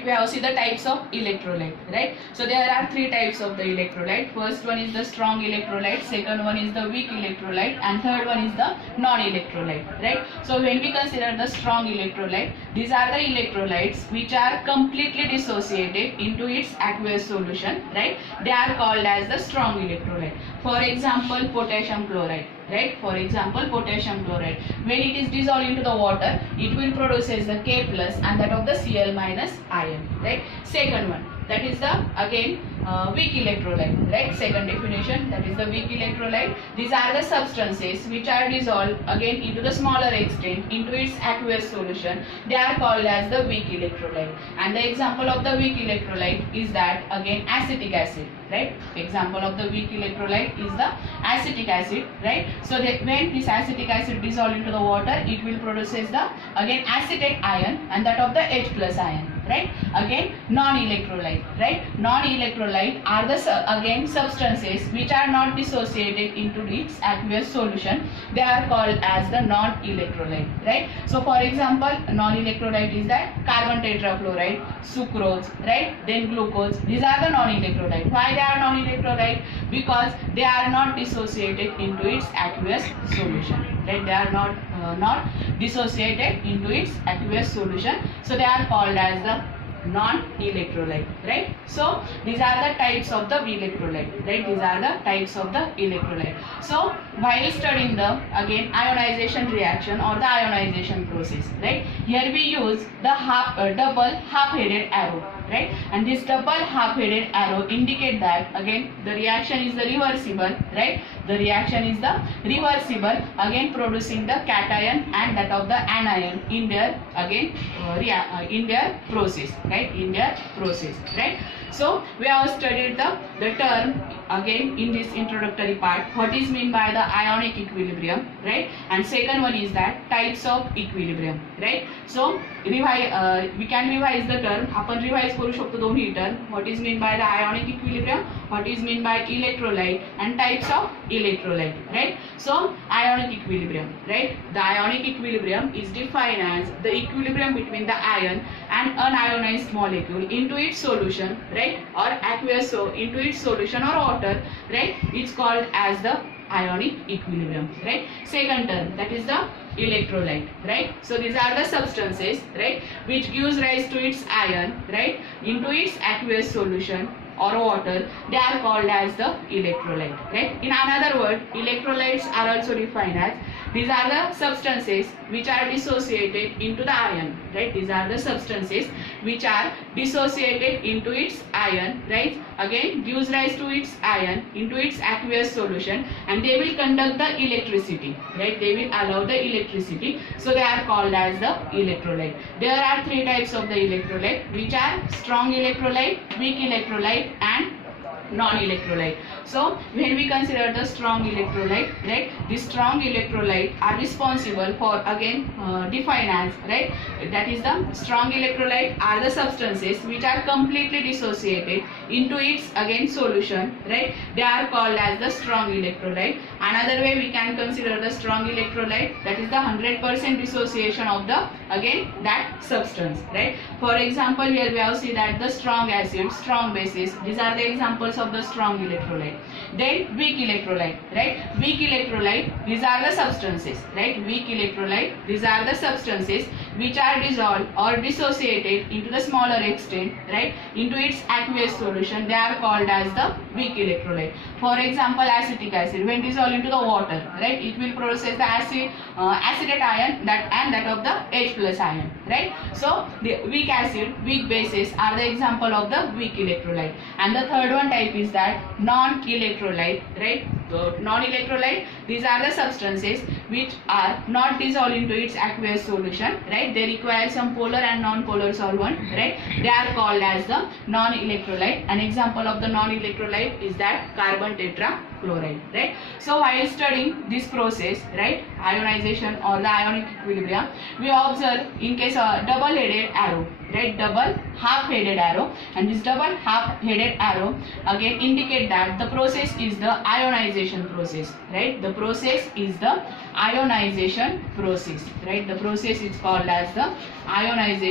right? We have seen the types of electrolyte, right? So there are three types of the electrolyte. First one is the strong electrolyte, second one is the weak electrolyte, and third one is the non-electrolyte, right? So when we consider the strong electrolyte, these are the electrolytes which are completely dissociated into its aqueous solution, right? They are called as the strong electrolyte. For example, potassium chloride, right? For example, potassium chloride. When it is dissolved into the water, it will produces the K plus and that of the Cl minus ion, right? Second one, that is the again weak electrolyte, right? Second definition, that is the weak electrolyte. These are the substances which are dissolved again into the smaller extent into its aqueous solution. They are called as the weak electrolyte. And the example of the weak electrolyte is that again acetic acid, right? Example of the weak electrolyte is the acetic acid, right? So that when this acetic acid dissolved into the water, it will produces the again acetate ion and that of the H plus ion, right? Again non-electrolyte, right? Non-electrolyte are the again substances which are not dissociated into its aqueous solution. They are called as the non-electrolyte, right? So for example, non-electrolyte is that carbon tetrachloride, sucrose, right? Then glucose. These are the non-electrolyte. Why they are non-electrolyte? Because they are not dissociated into its aqueous solution, right? They are not dissociated into its aqueous solution, so they are called as the non-electrolyte, right? So these are the types of the electrolyte, right? These are the types of the electrolyte. So while studying the again ionization reaction or the ionization process, right? Here we use the double half-headed arrow, right? And this double half-headed arrow indicate that again the reaction is the reversible, right? The reaction is the reversible, again producing the cation and that of the anion in their again in their process, right? In their process, right? So we have studied the term again in this introductory part, what is meant by the ionic equilibrium, right? And second one is that types of equilibrium, right? So we can revise the term. आपण revise करू शकतो दोन्ही term. What is meant by the ionic equilibrium, what is meant by electrolyte, and types of electrolyte, right? So ionic equilibrium, right? The ionic equilibrium is defined as the equilibrium between the ion and unionized molecule into its solution, right? Or aqueous, so into its solution or water, right? It's called as the ionic equilibrium, right? Second term, that is the electrolyte, right? So these are the substances, right, which gives rise to its ion, right, into its aqueous solution or water. They are called as the electrolyte, right? In another word, electrolytes are also defined as these are the substances which are dissociated into the ion, right? These are the substances which are dissociated into its ion, right? Again gives rise to its ion into its aqueous solution, and they will conduct the electricity, right? They will allow the electricity, so they are called as the electrolyte. There are three types of the electrolyte, which are strong electrolyte, weak electrolyte, and non-electrolyte. So when we consider the strong electrolyte, right, the strong electrolyte are responsible for again defined as, right, that is the strong electrolyte are the substances which are completely dissociated into its again solution, right? They are called as the strong electrolyte. Another way we can consider the strong electrolyte, that is the 100% dissociation of the again that substance, right? For example, here we have seen that the strong acid, strong bases, these are the examples of the strong electrolyte. Then weak electrolyte, right? Weak electrolyte, these are the substances, right? Weak electrolyte, these are the substances which are dissolved or dissociated into the smaller extent, right, into its aqueous solution. They are called as the weak electrolyte. For example, acetic acid, when dissolved into the water, right, it will produce the acetate ion and that of the H plus ion, right? So the weak acid, weak bases are the example of the weak electrolyte. And the third one type is that non-electrolyte, right? So non-electrolyte, these are the substances which are not dissolved into its aqueous solution, right? They require some polar and non-polar solvent, right? They are called as the non-electrolyte. An example of the non-electrolyte is that carbon tetrachloride, right? So while studying this process, right, ionization or the ionic equilibrium, we observe in case a double-headed arrow, right, double half-headed arrow, and this double half-headed arrow again indicate that the process is the ionization process, right? The process is the ionization process, right? The process is called as the ionization